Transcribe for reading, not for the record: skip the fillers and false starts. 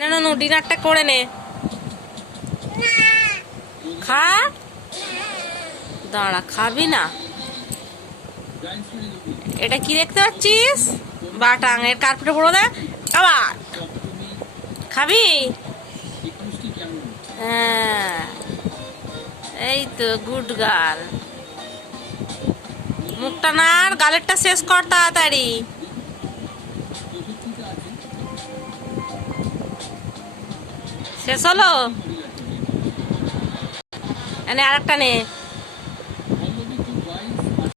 না না ডিনারটা করে নে। খা, দাঁড়া, খাবি না? এটা কি দেখতে পাচ্ছিস? বাটাং এর কার্পেটে পড়ো দে। আবার খাবি? হ্যাঁ, এই তো গুড গার্ল। মুখটা নাড়, গালেরটা শেষ কর তাড়াতাড়ি। শেষ হলো? এনে আরেকটা নে।